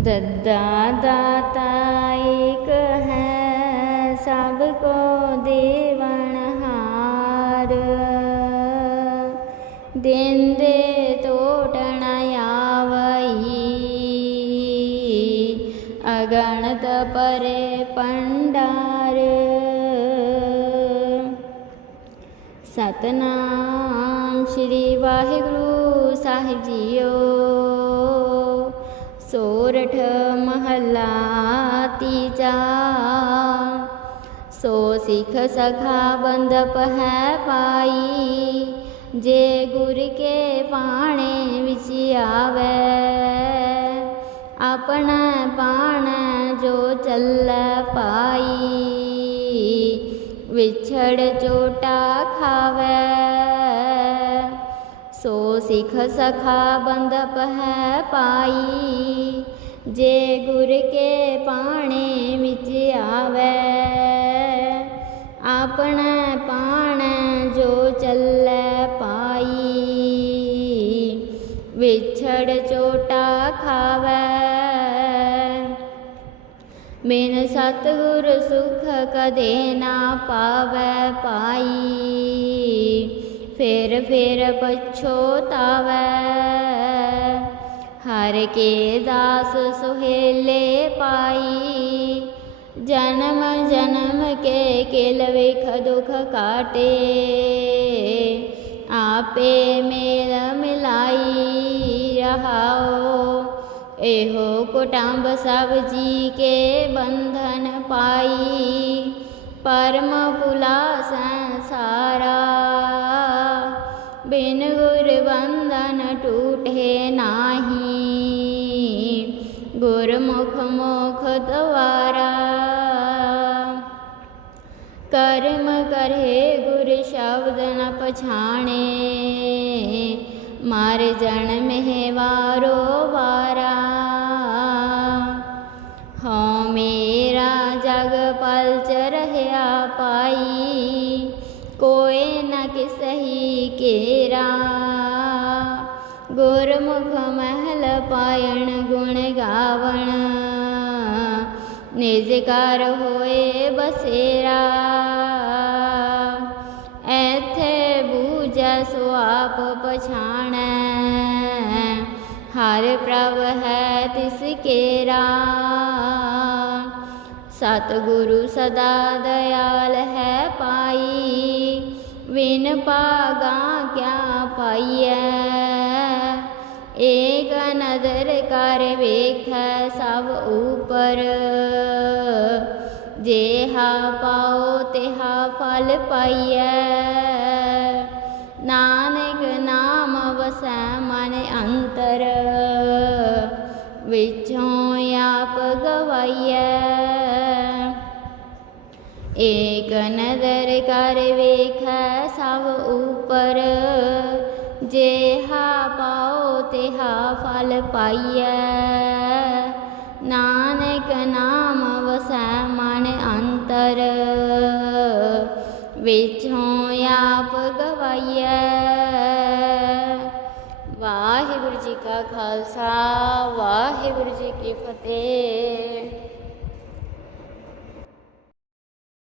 ਦੱਦਾ ਦਾਤਾ ਏਕ ਹੈ, ਸਭ ਕੋ ਦੇਵਨ ਹਾਰ। ਦਿੰਦੇ ਟੋਟਣ ਆਵਈ, ਅਗਣਤ ਪਰੇ ਪੰਡਾਰ। ਸਤਨਾਮ ਸ੍ਰੀ ਵਾਹਿਗੁਰੂ ਸਾਹਿਬ ਜੀਓ। ਸੋਰਠ ਮਹੱਲਾ ਤੀਜਾ ਸੋ ਸਿੱਖ ਸਖਾ ਬੰਦਪ ਹੈ ਪਾਈ ਜੇ ਗੁਰ ਕੇ ਪਾਣੇ ਵਿੱਚ ਆਵੇ ਆਪਣਾ ਬਾਣ ਜੋ ਚੱਲ ਪਾਈ ਵਿਛੜ ਚੋਟਾ ਖਾਵੇ ਸੋ ਸਿੱਖ ਸਖਾ ਬੰਦਪ ਹੈ ਪਾਈ ਜੇ ਗੁਰ ਕੇ ਪਾਣੇ ਵਿੱਚ ਆਵੇ, ਆਪਣਾ ਪਾਣ ਜੋ ਚੱਲੈ ਪਾਈ। ਵਿਛੜ ਚੋਟਾ ਖਾਵੇ ਬਿਨ ਸਤਗੁਰ ਸੁਖ ਕਦੇ ਨਾ ਪਾਵੈ ਪਾਈ। ਫਿਰ ਫਿਰ ਪਛੋਤਾਵੈ ਹਰ ਕੇ ਦਾਸ ਸੁਹੇਲੇ ਪਾਈ ਜਨਮ ਜਨਮ ਕੇ ਕਿਲ ਵਿਖ ਦੁਖ ਕਾਟੇ ਆਪੇ ਮੇਲ ਮਿਲਾਈ ਰਹਾਓ ਇਹੋ ਕੁਟੰਬ ਸਭ ਜੀ ਕੇ ਬੰਧਨ ਪਾਈ ਪਰਮ ਪੁਲਾ ਸੰਸਾਰਾ ਬਿਨ ਗੁਰ ਬੰਧਨ ਟੂਟੇ ਨਾਹੀ। ਗੁਰਮੁਖ ਮੁਖ ਦਵਾਰਾ ਕਰਮ ਕਰੇ ਗੁਰ ਸ਼ਬਦ ਨ ਪਛਾਣੇ। ਮਾਰ ਜਨ ਮਹਿ ਵਾਰੋ। ਵਾਰਾ ਹਉ ਮੇਰਾ ਜਗ ਪਲਚ ਰਹਿਆ ਪਾਈ। ਕੋਏ ਨ ਕੇਰਾ ਗੁਰਮੁਖ ਮਹਿਲ ਪਾਇਣ ਗੁਣ ਗਾਵਣ। ਨਿਜ ਕਰ ਹੋਏ ਬਸੇਰਾ। ਐਥੇ ਬੂਝੈ ਸੋ ਆਪ ਪਛਾਣੈ। ਹਰ ਪ੍ਰਭ ਹੈ ਤਿਸ ਕੇਰਾ ਸਤਿਗੁਰੂ ਸਦਾ ਦਇਆਲ ਹੈ ਪਾਈ। ਵਿਨ ਪਾਗਾ ਕਿਆ ਪਾਈਐ? ਏਕ ਨਦਰ ਕਰ ਵੇਖੈ ਸਭ ਉਪਰ। ਜੇਹਾ ਪਾਓ ਤਿਹਾ ਫਲ ਪਾਈਐ। ਨਾਨਕ ਨਾਮ ਵਸੈ ਮਨ ਅੰਤਰ। ਵਿਚੋਂ ਆਪ ਗਵਾਈਐ। ਏਕ ਨਦਰ ਕਰ ਵੇਖੈ ਸਭ ਉਪਰ। ਜੇਹਾ ਪਾਓ ਤੇਹਾ ਫਲ ਪਾਈਐ। ਨਾਨਕ ਨਾਮ ਵਸੈ ਮਨ ਅੰਤਰ। ਵਿਚੋਂ ਆਪ ਗਵਾਈਐ। ਵਾਹਿਗੁਰੂ ਜੀ ਕਾ ਖਾਲਸਾ, ਵਾਹਿਗੁਰੂ ਜੀ ਕੀ ਫਤਿਹ।